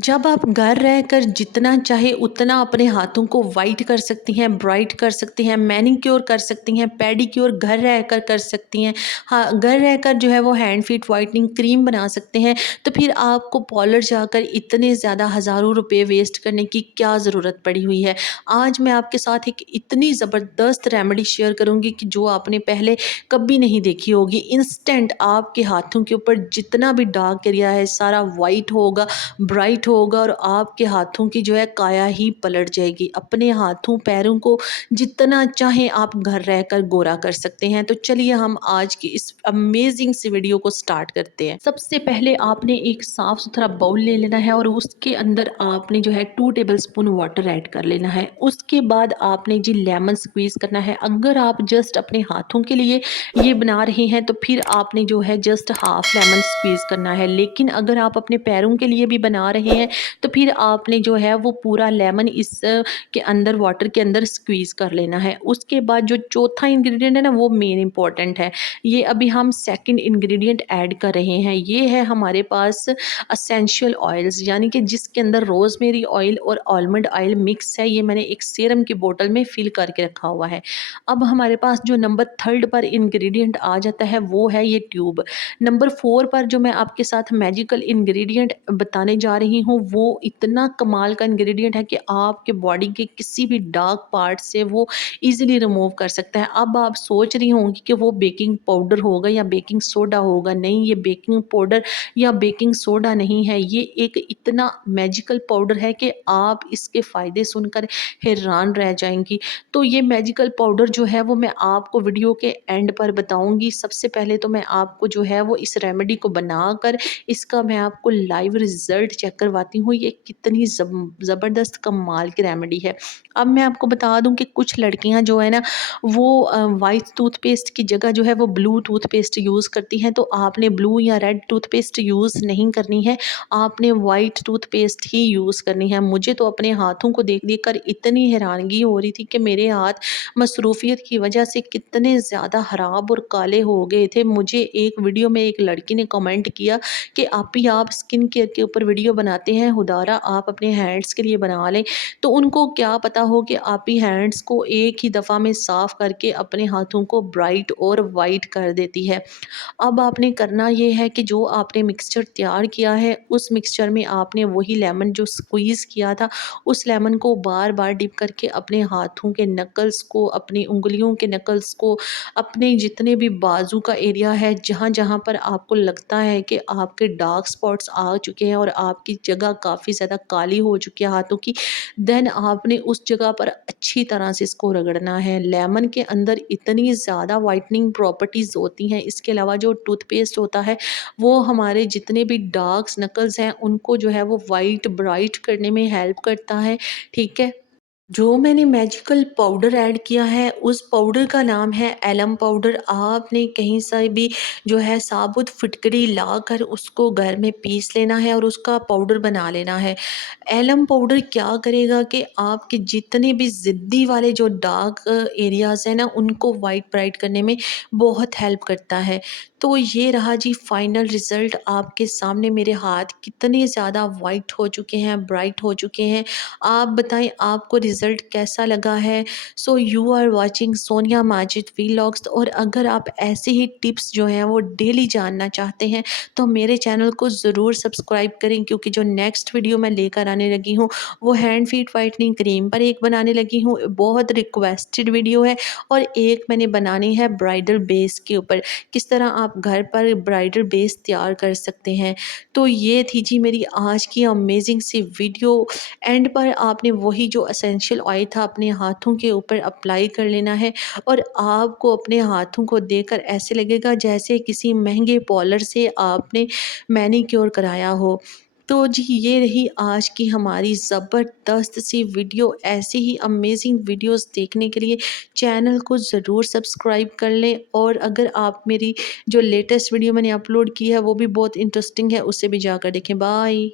जब आप घर रहकर जितना चाहे उतना अपने हाथों को वाइट कर सकती हैं, ब्राइट कर सकती हैं, मैनीक्योर कर सकती हैं, पेडिक्योर घर रहकर कर सकती हैं। हाँ, घर रहकर जो है वो हैंड फीट वाइटनिंग क्रीम बना सकते हैं। तो फिर आपको पार्लर जाकर इतने ज़्यादा हज़ारों रुपए वेस्ट करने की क्या ज़रूरत पड़ी हुई है। आज मैं आपके साथ एक इतनी ज़बरदस्त रेमेडी शेयर करूँगी कि जो आपने पहले कभी नहीं देखी होगी। इंस्टेंट आपके हाथों के ऊपर जितना भी डार्क एरिया है सारा वाइट होगा, ब्राइट होगा और आपके हाथों की जो है काया ही पलट जाएगी। अपने हाथों पैरों को जितना चाहें आप घर रहकर गोरा कर सकते हैं। तो चलिए हम आज की इस अमेजिंग सी वीडियो को स्टार्ट करते हैं। सबसे पहले आपने एक साफ सुथरा बाउल ले लेना है और उसके अंदर आपने जो है 2 टेबलस्पून वाटर ऐड कर लेना है। उसके बाद आपने जी लेमन स्क्वीज़ करना है। अगर आप जस्ट अपने हाथों के लिए ये बना रहे हैं तो फिर आपने जो है जस्ट हाफ लेमन स्क्वीज़ करना है। लेकिन अगर आप अपने पैरों के लिए भी बना रहे हैं तो फिर आपने जो है वो पूरा लेमन इस के अंदर वाटर के अंदर स्क्वीज़ कर लेना है। उसके बाद जो चौथा इंग्रेडिएंट है ना वो मेन इंपॉर्टेंट है। ये अभी हम सेकंड इंग्रेडिएंट ऐड कर रहे हैं। ये है हमारे पास एसेंशियल ऑयल्स, यानी कि जिसके अंदर रोज़मेरी ऑयल और आलमंड ऑयल मिक्स है। ये मैंने एक सीरम की बोतल में फिल करके रखा हुआ है। अब हमारे पास जो नंबर 3 पर इंग्रेडिएंट आ जाता है वो है ये ट्यूब। नंबर 4 पर जो मैं आपके साथ मैजिकल इंग्रेडिएंट बताने जा रही हूँ वो इतना कमाल का इंग्रेडिएंट है कि आपके बॉडी के किसी भी डार्क पार्ट से वो इजीली रिमूव कर सकता है। अब आप सोच रही होंगी कि वो बेकिंग पाउडर होगा या बेकिंग सोडा होगा। नहीं, ये बेकिंग पाउडर या बेकिंग सोडा नहीं है। ये एक इतना मैजिकल पाउडर है कि आप इसके फ़ायदे सुनकर हैरान रह जाएंगी। तो ये मैजिकल पाउडर जो है वो मैं आपको वीडियो के एंड पर बताऊंगी। सबसे पहले तो मैं आपको जो है वो इस रेमेडी को बनाकर इसका मैं आपको लाइव रिजल्ट चेक करवाती हूँ। ये कितनी ज़बरदस्त कमाल की रेमेडी है। अब मैं आपको बता दूं कि कुछ लड़कियां जो है ना वो वाइट टूथपेस्ट की जगह जो है वो ब्लू टूथपेस्ट यूज़ करती हैं। तो आपने ब्लू या रेड टूथपेस्ट यूज़ नहीं करनी है, आपने वाइट टूथपेस्ट ही यूज़ करनी है। मुझे तो अपने हाथों को देख देख कर इतनी हैरानगी हो रही थी कि मेरे हाथ मसरूफियत की वजह से कितने ज़्यादा ख़राब और काले हो गए थे। मुझे एक वीडियो में एक लड़की ने कमेंट किया कि आप स्किन केयर के ऊपर वीडियो बनाते हैं, हुदारा आप अपने हैंड्स के लिए बना लें। तो उनको क्या पता हो कि आप ही हैंड्स को एक ही दफ़ा में साफ़ करके अपने हाथों को ब्राइट और वाइट कर देती है। अब आपने करना ये है कि जो आपने मिक्सचर तैयार किया है उस मिक्सचर में आपने वही लेमन जो स्क्वीज़ किया था उस लेमन को बार बार डिप करके अपने हाथों के नकल्स को, अपनी उंगलियों के नकल्स को, अपने जितने भी बाजू का एरिया है जहाँ जहाँ पर आपको लगता है कि आपके डार्क स्पॉट्स आ चुके हैं और आपकी जगह काफ़ी ज़्यादा काली हो चुकी है हाथों की, देन आपने उस जगह पर अच्छी तरह से इसको रगड़ना है। लेमन के अंदर इतनी ज़्यादा वाइटनिंग प्रॉपर्टीज़ होती हैं। इसके अलावा जो टूथपेस्ट होता है वो हमारे जितने भी डार्क नकल्स हैं उनको जो है वो वाइट ब्राइट करने में हेल्प करता है। ठीक है। जो मैंने मैजिकल पाउडर ऐड किया है उस पाउडर का नाम है एलम पाउडर। आपने कहीं से भी जो है साबुत फिटकरी लाकर उसको घर में पीस लेना है और उसका पाउडर बना लेना है। एलम पाउडर क्या करेगा कि आपके जितने भी ज़िद्दी वाले जो डार्क एरियाज़ हैं ना उनको वाइट ब्राइट करने में बहुत हेल्प करता है। तो ये रहा जी फाइनल रिज़ल्ट आपके सामने। मेरे हाथ कितने ज़्यादा वाइट हो चुके हैं, ब्राइट हो चुके हैं। आप बताएं आपको रिज़ल्ट कैसा लगा है। So you are watching Sonia Majid vlogs. और अगर आप ऐसे ही टिप्स जो हैं वो डेली जानना चाहते हैं तो मेरे चैनल को ज़रूर सब्सक्राइब करें, क्योंकि जो नेक्स्ट वीडियो मैं लेकर आने लगी हूँ वो हैंड फीट वाइटनिंग क्रीम पर एक बनाने लगी हूँ। बहुत रिक्वेस्टेड वीडियो है। और एक मैंने बनानी है ब्राइडल बेस के ऊपर, किस तरह आप घर पर ब्राइडल बेस तैयार कर सकते हैं। तो ये थी जी मेरी आज की अमेजिंग सी वीडियो। एंड पर आपने वही जो एसेंशियल ऑयल था अपने हाथों के ऊपर अप्लाई कर लेना है और आपको अपने हाथों को देखकर ऐसे लगेगा जैसे किसी महंगे पार्लर से आपने मैनीक्योर कराया हो। तो जी ये रही आज की हमारी ज़बरदस्त सी वीडियो। ऐसी ही अमेजिंग वीडियोस देखने के लिए चैनल को ज़रूर सब्सक्राइब कर लें। और अगर आप मेरी जो लेटेस्ट वीडियो मैंने अपलोड की है वो भी बहुत इंटरेस्टिंग है, उसे भी जाकर देखें। बाय।